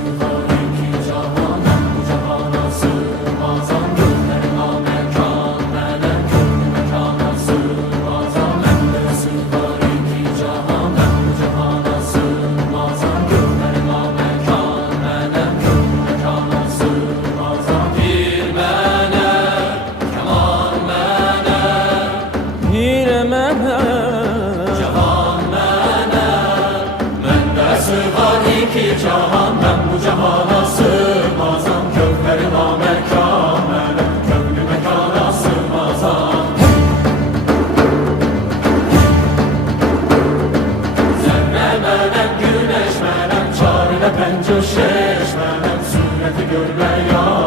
sığar iki cahan, ben bu cihana sığmazam. Gönlüme mekan, melek gönlü mekana sığmazam. Bende sığar iki cahan, ben bu cihana sığmazam. Gönlüme mekan, melek gönlü mekana sığmazam. Bir mene, keman mene, bir mene, cahan mene. Bende sığar iki cahan, ben bu cihana sığmazam. Gönlüme mekan, melek gönlü mekana sığmazam. Zerre melek, güneş melek, çarine pencür şeş melek, sureti görme ya